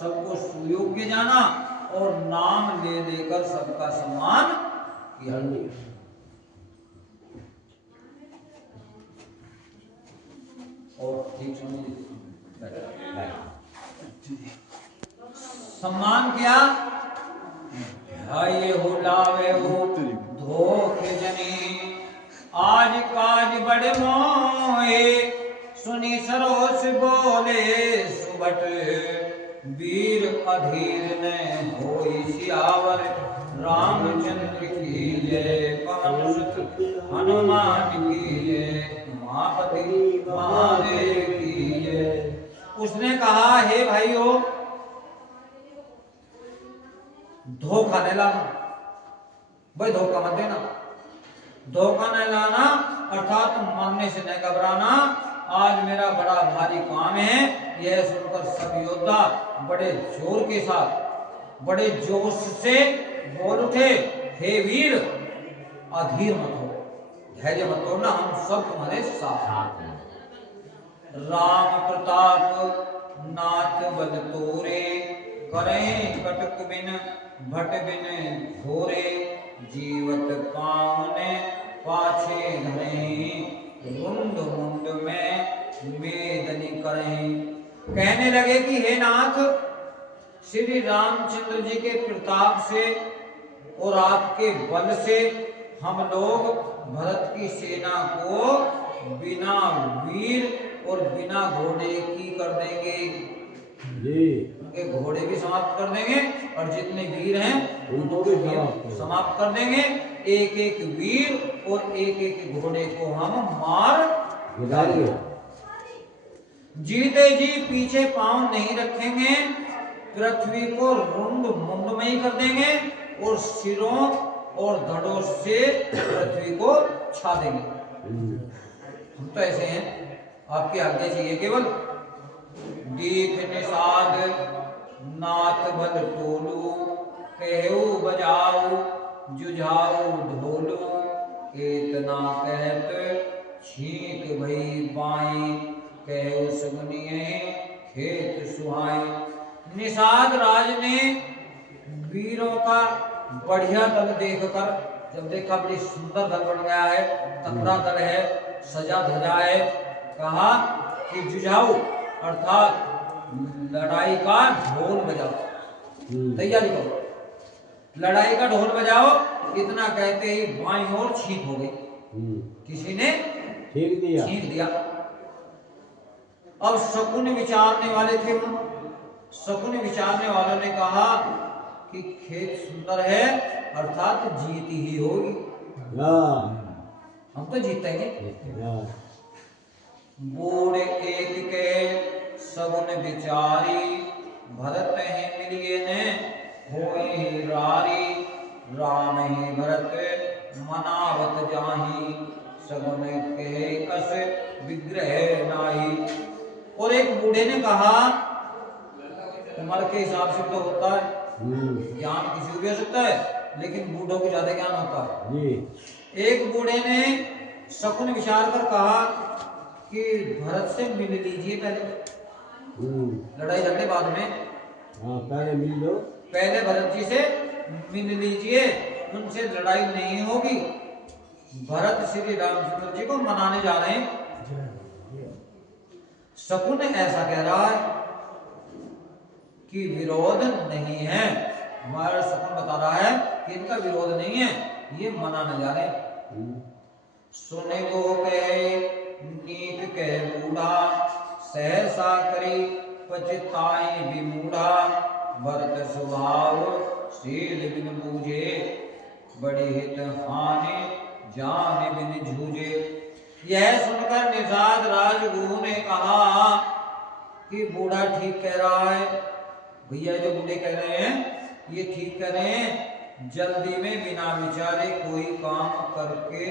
सबको सुयोग्य जाना और नाम ले लेकर सबका सम्मान किया। और ठीक सम्मान किया। ये हो लावे हो धोखे जनी, आज काज बड़े मोए, सुनी सरोस बोले सुबट, वीर अधीर ने होई सियावर, रामचंद्र की जय, पवन सुत हनुमान की जय, महापति महादेव की जय। उसने कहा, हे भाइयों, धोखा नहीं लाना भाई, धोखा मत देना, धोखा नहीं लाना अर्थात मरने से नहीं घबराना। आज मेरा बड़ा भारी काम है। यह सुनकर सब योद्धा बड़े जोर के साथ बड़े जोश से बोल उठे, हे वीर अधीर मत हो, धैर्य मत तोड़ना, हम सब तुम्हारे साथ हैं। राम प्रताप नाथ बल तोरे, करें कटक बिन भट बिन घोरे, जीवत कामने पाछे धरें, रुंड मुंड में मेदनी करें। कहने लगे कि हे नाथ, श्री रामचंद्र जी के प्रताप से और आपके बल से हम लोग भरत की सेना को बिना वीर और बिना घोड़े की कर देंगे। उनके घोड़े भी समाप्त कर देंगे और जितने वीर हैं उनको भी समाप्त कर देंगे। एक एक वीर और एक एक घोड़े को हम मार गिराएंगे। जीते जी पीछे पांव नहीं रखेंगे, पृथ्वी को रुंड मुंड में ही कर देंगे और सिरों और धड़ों से पृथ्वी को छा देंगे। हम तो ऐसे हैं, आपकी आज्ञा चाहिए केवल। दीख निषाद नाथ बल टोलू, कहू बजाऊ जुझाऊ ढोलू, केतना कहत छींक भई बाई, कहू सुनिए खेत सुहाई। निषाद राज ने वीरों का बढ़िया दल देखकर, जब देखा बड़ी सुंदर दल बन गया है, तगड़ा दल है, सजा धजा है, कहा कि जुझाऊ अर्थात लड़ाई का ढोल बजाओ, तैयारी करो, लड़ाई का ढोल बजाओ। इतना कहते ही बाईं ओर छींक हो गई, किसी ने छींक दिया। अब शकुन विचारने वाले थे, शकुन विचारने वालों ने कहा कि खेत सुंदर है अर्थात जीत ही होगी, हम तो जीतेंगे। बूढ़े एक के सगुन विचारी, भरत ही मिलिए ने होई रारी, राम ही भरत मनावत जाही, सगुन के कस विग्रह नाही। और एक बूढ़े ने कहा, उम्र के हिसाब से तो होता है, ज्ञान किसी को भी हो सकता है, लेकिन बूढ़ों को ज्यादा ज्ञान होता है। एक बूढ़े ने शकुन विचार कर कहा कि भरत से मिल लीजिए पहले, लड़ाई झगड़े बाद में, पहले मिल लो, पहले भरत जी से मिल लीजिए, उनसे लड़ाई नहीं होगी। भरत श्री रामचंद्र जी को मनाने जा रहे हैं। शकुन ऐसा कह रहा है कि विरोध नहीं है, हमारा शकुन बता रहा है कि इनका विरोध नहीं है, ये मनाने जा रहे हैं। सुने को कहे नीक कह बूढ़ा, सहसा करी पछताई विमूढ़ा, भरत स्वभाव शील बिन बूझे, बड़ी हित हानि जान बिन जूझे। यह सुनकर निषाद राजगुरु ने कहा कि बूढ़ा ठीक कह रहा है, भैया जो बूढ़े कह रहे हैं ये ठीक कह रहे हैं, जल्दी में बिना विचारे कोई काम करके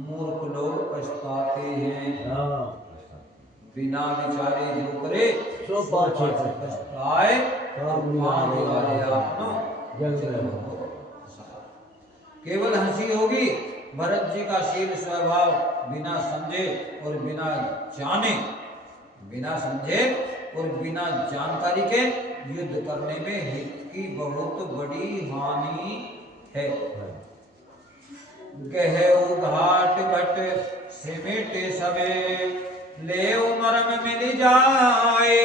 मूर्ख लोग पछताते हैं, बिना विचारे जो करे सो पछताए, केवल हंसी होगी। भरत जी का शील स्वभाव बिना समझे और बिना जाने, बिना समझे और बिना जानकारी के युद्ध करने में हित की बहुत बड़ी हानि है। गहु घाट घट सिमटे सबे ले मरम मिल जाए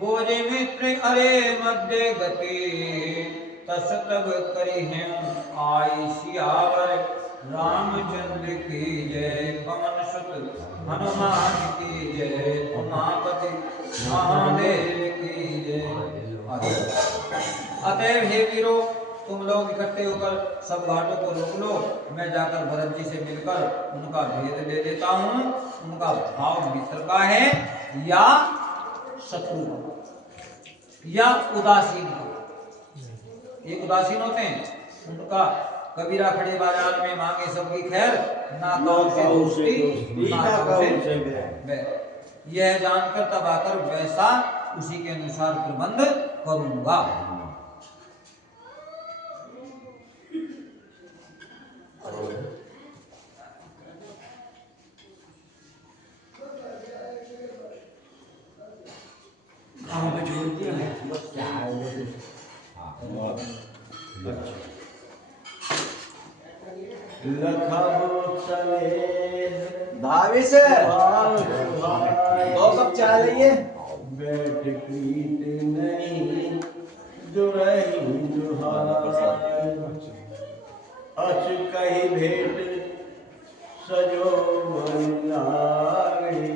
बोझे मित्र अरे मध्य गति तस तब करी हैं आई सियावर रामचंद्र की जय पवन सुत हनुमान की जय उमापति महादेव की जय। अतएव हे वीरों तुम लोग इकट्ठे होकर सब घाटों को रोक लो, मैं जाकर भरत जी से मिलकर उनका भेद ले लेता हूँ। उनका भाव मित्र का है या शत्रु का या उदासीन का। एक उदासीन होते हैं, उनका कबीरा खड़े बाजार में मांगे सबकी खैर ना काऊ से दोस्ती ना काऊ से बैर। यह जानकर तब आकर वैसा उसी के अनुसार प्रबंध करूंगा। भाभी से 2 कप चाय लाइए। बैठ पीत नहीं दुरही दुहाई अच कही भेंट सजो मन लागे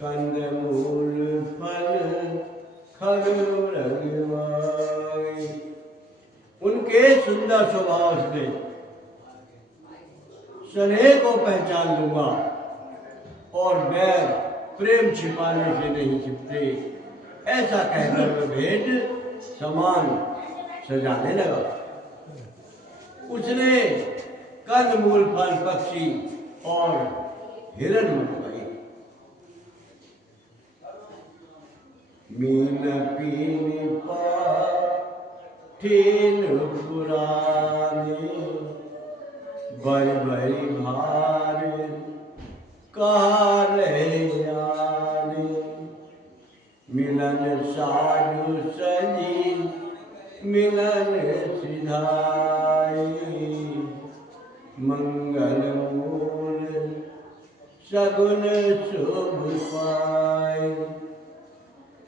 कंद मूल फल खग रगवाई। उनके सुंदर स्वभाव से स्नेह को पहचान लूंगा और बैर प्रेम छिपाने से नहीं छिपते। ऐसा कहकर वह भेंट समान सजाने लगा। उसने कंद मूल फल पक्षी और हिरण मंगवाई। मीन पीन पाठीन पुराने बड़ी बड़ी भार कहा रहे आने मिलन साधु सजी मिलन सिधाई मंगल मूल सगुन शुभ पाए।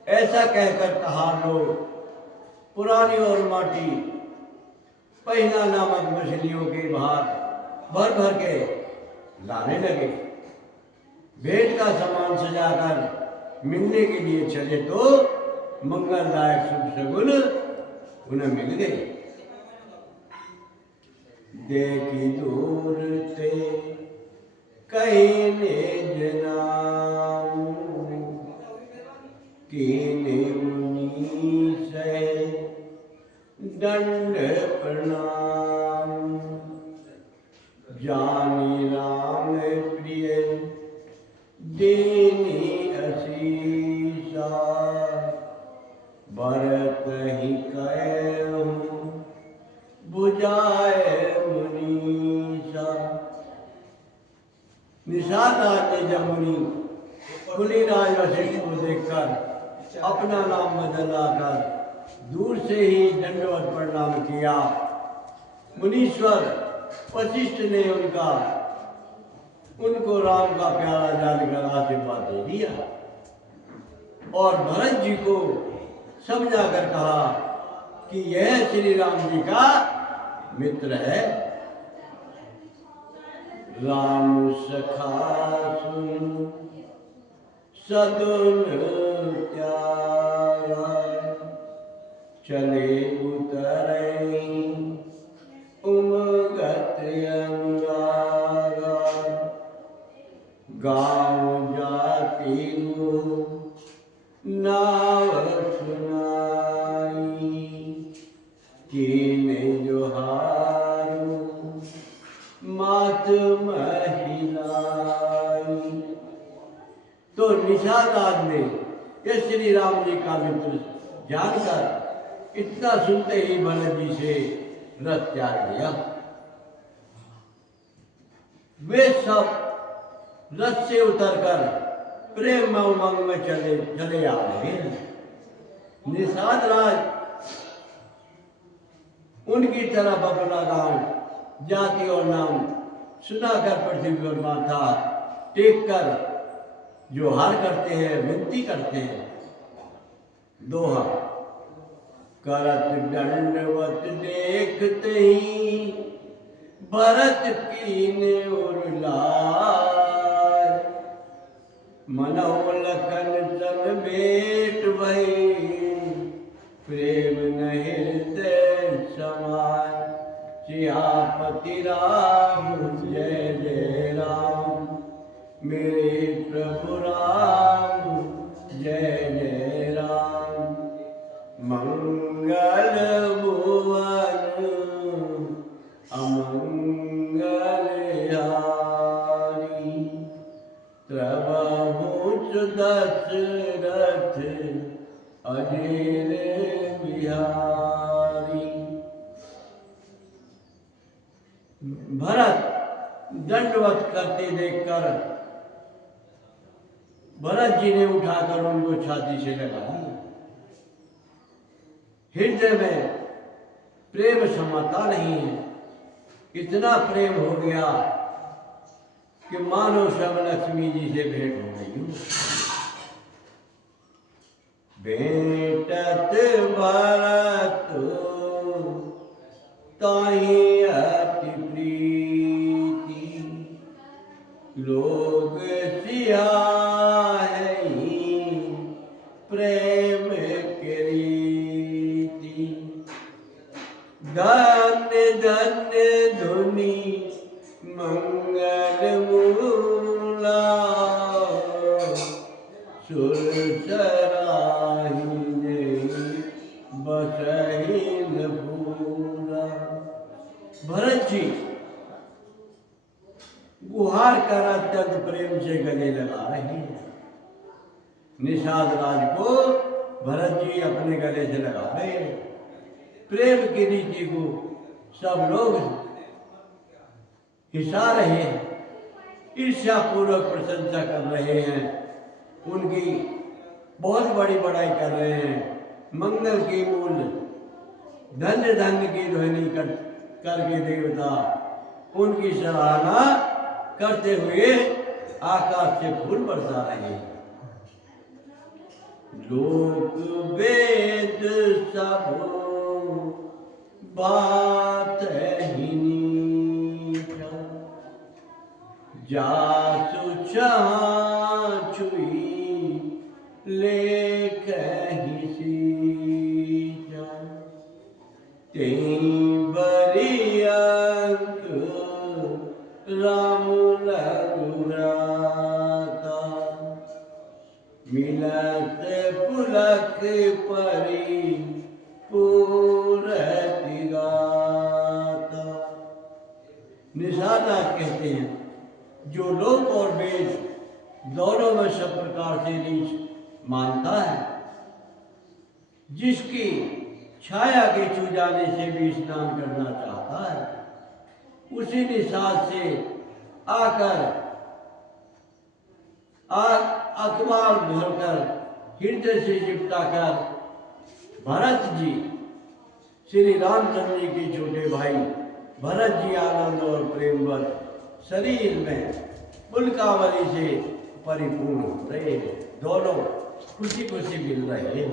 ऐसा कहकर कहार लोग पुरानी और माटी पहिना नामक मछलियों के भार भर भर के लाने लगे। भेंट का सामान सजाकर मिलने के लिए चले तो मंगलदायक शुभ शगुन उन्हें मिल गए। देखी दूर से कहीं ने जनाऊ कीने मुनि से दंड प्रणाम जानी राम प्रिय दीनी असीसा भरत ही कहूँ बुझाए मुनीसा। निषाद राज ने जब मुनि कुलीराज वशिष्ठ को देखकर अपना नाम बदलाकर दूर से ही दंडवत प्रणाम किया। मुनीश्वर वशिष्ठ ने उनको राम का प्यारा जानकर आशीर्वाद दे दिया और भरत जी को समझाकर कहा कि यह श्री राम जी का मित्र है। राम सखा सुन सदुन त्यागा चले उतरे उमगत अंगारा गाँव जाती नाव सुनाई कीने जोहारू मात महिलाई। तो निषाद ने ये श्री राम जी का मित्र जानकर इतना सुनते ही भरत जी से रथ त्याग दिया। वे सब रथ से उतरकर प्रेम में उमंग में चले आ रहे हैं। निषाद राज उनकी तरफ अपना गांव, जाति और नाम सुनाकर पृथ्वी पर माथा टेक कर जोहार करते हैं, विनती करते हैं। दोहा। करत दंडवत देखते ही भरत कीने और लाज, मनौ लखन सन भेंट भई, प्रेम न हृदय समाय। सियापति राम जय जय राम, मेरे प्रभु राम जय जय राम। मंगल भुवन अमंगल हारी, प्रभु दशरथ अजेर बिहारी। भरत दंडवत करते देखकर भरत जी ने उठाकर उनको छाती से लगा दिया। हृदय में प्रेम समाता नहीं है। इतना प्रेम हो गया कि मानो सब लक्ष्मी जी से भेंट हो गई हूं। भेंटत भरत ताहि अति प्रीति, लोग सियाहि प्रेम के रीति। धन्य धन्य धुनि मंगल मूला, सुर सराहि बसहि न भूला। भरत जी गुहार कर अत्यंत प्रेम से गले लगा रहे हैं। निषाद राज को भरत जी अपने गले से लगा रहे हैं। प्रेम की रीति को सब लोग हिसा रहे हैं, ईर्ष्या पूर्वक प्रशंसा कर रहे हैं, उनकी बहुत बड़ी बड़ाई कर रहे हैं। मंगल की मूल धन्य धन्य की ध्वनि करके देवता उनकी सराहना करते हुए आकाश से फूल बरसा रहे हैं। लोक वेद सब बात ही नीचा, जासु छुई लेख ही सीचा। तेई बरी अंक राम रघुराता, मिलत पुलक परी पूरति गाता। निषाद कहते हैं जो लोक और वेद दोनों में सब प्रकार से नीच मानता है, जिसकी छाया के छू जाने से भी स्नान करना चाहता है, उसी निषाद से आकर अखबार भरकर हृदय से चिपटा कर भरत जी, श्री रामचंद्र जी के छोटे भाई भरत जी आनंद और प्रेमवश शरीर में पुलकावली से परिपूर्ण हो रहे हैं। दोनों खुशी खुशी मिल रहे हैं।